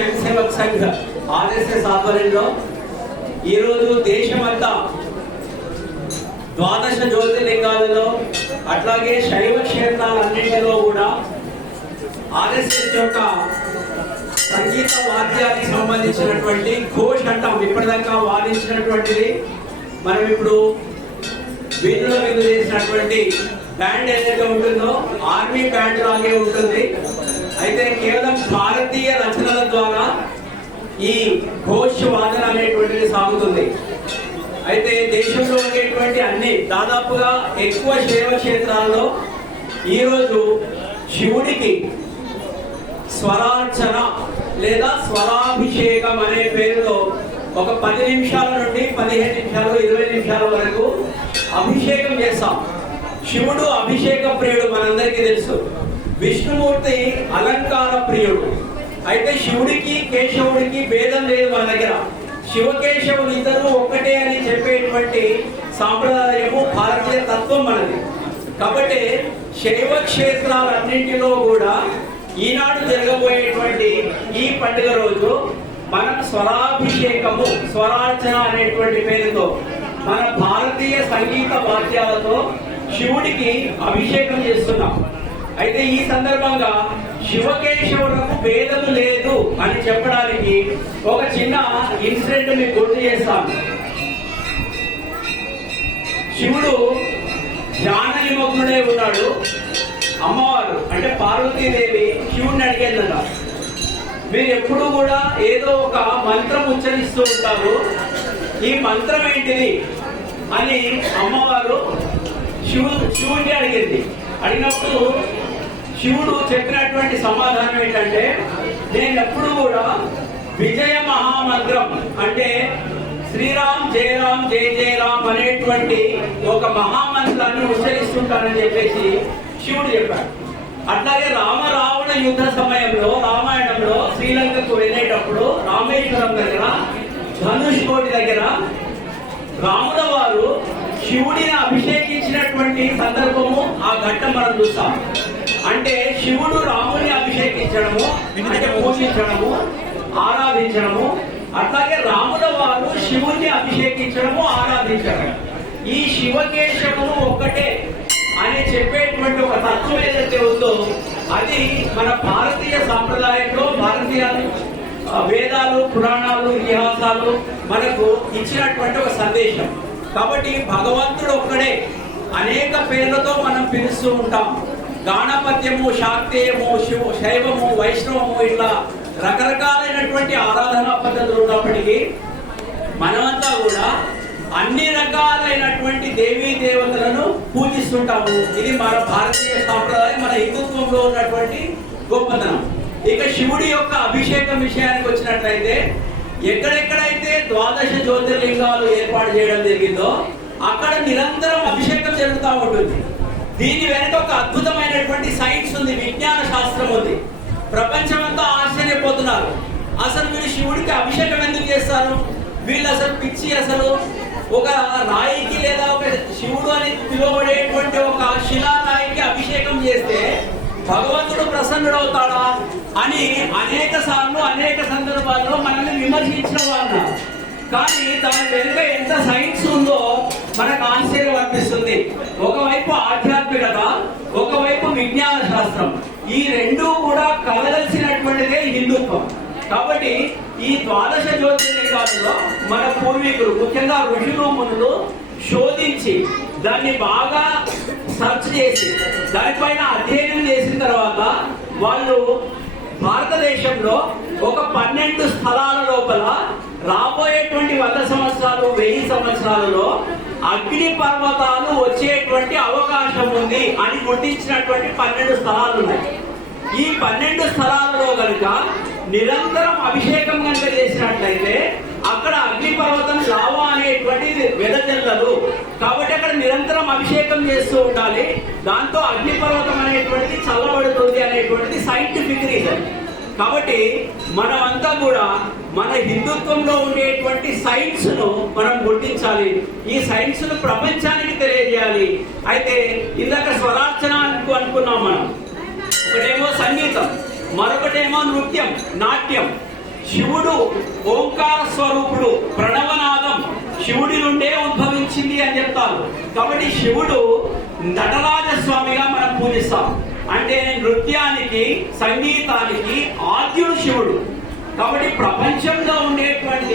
స్వయం సేవక్ సంఘ్ ఆర్ఎస్ఎస్ ఆధ్వర్యంలో ఈరోజు దేశమంతా ద్వాదశ జ్యోతిర్లింగాలలో అట్లాగే శైవ క్షేత్రాలన్నింటిలో కూడా ఆర్ఎస్ఎస్ యొక్క సంగీత వాద్యానికి సంబంధించినటువంటి ఘోష్ అంటాం. ఇప్పటిదాకా వాదించినటువంటిది. మనం ఇప్పుడు వీధిలో మీద చేసినటువంటి బ్యాండ్ ఏదైతే ఉంటుందో ఆర్మీ బ్యాండ్ లాగే ఉంటుంది. అయితే కేవలం భారతీయ రచనల ద్వారా ఈ ఘోష్ వాదన అనేటువంటిది సాగుతుంది. అయితే దేశంలో ఉండేటువంటి అన్ని దాదాపుగా ఎక్కువ శైవ క్షేత్రాల్లో ఈరోజు శివుడికి స్వరార్చన లేదా స్వరాభిషేకం అనే పేరులో ఒక పది నిమిషాల నుండి పదిహేను నిమిషాలు ఇరవై నిమిషాల వరకు అభిషేకం చేస్తాం. శివుడు అభిషేక ప్రియుడు మనందరికీ తెలుసు. విష్ణుమూర్తి అలంకార ప్రియుడు. అయితే శివుడికి కేశవుడికి భేదం లేదు మన దగ్గర. శివకేశవులు ఇద్దరు ఒక్కటే అని చెప్పేటువంటి సాంప్రదాయము భారతీయ తత్వం మనది. కాబట్టి శైవ క్షేత్రాలన్నింటిలో కూడా ఈనాడు జరగబోయేటువంటి ఈ పండుగ రోజు మనం స్వరాభిషేకము స్వరార్చన అనేటువంటి పేరుతో మన భారతీయ సంగీత వాద్యాలతో శివుడికి అభిషేకం చేస్తున్నాం. అయితే ఈ సందర్భంగా శివకేశవులకు భేదము లేదు అని చెప్పడానికి ఒక చిన్న ఇన్సిడెంట్ మీకు గుర్తు చేస్తాను. శివుడు ధ్యాన నిమగ్నుడే ఉన్నాడు. అమ్మవారు అంటే పార్వతీదేవి శివుడిని అడిగిందట మీరు ఎప్పుడు కూడా ఏదో ఒక మంత్రం ఉచ్చరిస్తూ ఉంటారు. ఈ మంత్రం ఏంటిది? అని అమ్మవారు శివు శివుడిని అడిగింది. అడిగినప్పుడు శివుడు చెప్పినటువంటి సమాధానం ఏంటంటే నేను ఎప్పుడు కూడా విజయ మహామంత్రం అంటే శ్రీరామ్ జయరామ్ జయ జయరామ్ అనేటువంటి ఒక మహామంత్రాన్ని ఉచ్చరిస్తుంటానని చెప్పేసి శివుడు చెప్పాడు. అట్లాగే రామ రావణ యుద్ధ సమయంలో రామాయణంలో శ్రీలంకకు వెళ్ళేటప్పుడు రామేశ్వరం దగ్గర ధనుష్ కోటి దగ్గర రాముల వారు శివుడిని అభిషేకించినటువంటి సందర్భము ఆ ఘట్టం మనం చూస్తాం. అంటే శివుడు రాముని అభిషేకించడము అంటే పూజించడము ఆరాధించడము అట్లాగే రాముల వారు శివుణ్ణి అభిషేకించడము ఆరాధించడం ఈ శివకేశవులు ఒక్కటే అని చెప్పేటువంటి ఒక తత్వం ఏదైతే ఉందో అది మన భారతీయ సాంప్రదాయంలో భారతీయ వేదాలు పురాణాలు ఇతిహాసాలు మనకు ఇచ్చినటువంటి ఒక సందేశం. కాబట్టి భగవంతుడు ఒక్కడే అనేక పేర్లతో మనం పిలుస్తూ ఉంటాం. గాణపత్యము శాక్తేయము శివ శైవము వైష్ణవము ఇట్లా రకరకాలైనటువంటి ఆరాధనా పద్ధతులు ఉన్నప్పటికీ మనమంతా కూడా అన్ని రకాలైనటువంటి దేవీ దేవతలను పూజిస్తుంటాము. ఇది మన భారతీయ సాంప్రదాయం మన హిందుత్వంలో ఉన్నటువంటి గొప్పతనం. ఇక శివుడి యొక్క అభిషేకం విషయానికి వచ్చినట్లయితే ఎక్కడెక్కడైతే ద్వాదశ జ్యోతిర్లింగాలు ఏర్పాటు చేయడం జరిగిందో అక్కడ నిరంతరం అభిషేకం జరుగుతూ ఉంటుంది. దీని వెనుక ఒక అద్భుతమైనటువంటి సైన్స్ ఉంది విజ్ఞాన శాస్త్రం ఉంది. ప్రపంచమంతా ఆశ్చర్యపోతున్నారు. అసలు మీరు శివుడికి అభిషేకం ఎందుకు చేస్తారు? వీళ్ళు అసలు పిచ్చి అసలు ఒక రాయికి లేదా ఒక శివుడు అని పిలువబడేటువంటి ఒక శిలారాయికి అభిషేకం చేస్తే భగవంతుడు ప్రసన్నుడవుతాడా అని అనేక సార్లు అనేక సందర్భాల్లో మనల్ని విమర్శించిన వాళ్ళు కానీ దాని వెనుక ఎంత సైన్స్ ఉందో మనకు ఆశ్చర్యం అనిపిస్తుంది. ఒకవైపు ఆధ్యాత్మికత ఒకవైపు విజ్ఞాన శాస్త్రం ఈ రెండు కూడా కలగలిసినటువంటిదే హిందుత్వం. కాబట్టి ఈ ద్వాదశ జ్యోతిర్లింగాలలో మన పూర్వీకులు ముఖ్యంగా ఋషులు మునులు శోధించి దాన్ని బాగా సర్చ్ చేసి దానిపైన అధ్యయనం చేసిన తర్వాత వాళ్ళు భారతదేశంలో ఒక పన్నెండు స్థలాల లోపల రాబోయేటువంటి వంద సంవత్సరాలు వెయ్యి సంవత్సరాలలో అగ్ని పర్వతాలు వచ్చేటువంటి అవకాశం ఉంది అని గుర్తించినటువంటి పన్నెండు స్థలాలు ఉన్నాయి ఈ పన్నెండు స్థలాలలో కనుక నిరంతరం అభిషేకం కనుక చేసినట్లయితే అక్కడ అగ్ని పర్వతం లావా అనేటువంటి వెదజల్లదు. కాబట్టి అక్కడ నిరంతరం అభిషేకం చేస్తూ ఉండాలి. దాంతో అగ్ని పర్వతం అనేటువంటిది చల్లబడుతుంది అనేటువంటిది సైంటిఫిక్ రీజన్ కాబట్టి మనమంతా కూడా మన హిందుత్వంలో ఉండేటువంటి సైన్స్ను మనం గుర్తించాలి. ఈ సైన్స్ను ప్రపంచానికి తెలియజేయాలి. అయితే ఇందాక స్వరార్చన అనుకున్నాం మనం. ఒకటేమో సంగీతం మరొకటేమో నృత్యం నాట్యం. శివుడు ఓంకార స్వరూపుడు ప్రణవనాదం శివుడి నుండే ఉద్భవించింది అని చెప్తారు. కాబట్టి శివుడు నటరాజ స్వామిగా మనం పూజిస్తాం. అంటే నృత్యానికి సంగీతానికి ఆద్యుడు శివుడు. కాబట్టి ప్రపంచంలో ఉండేటువంటి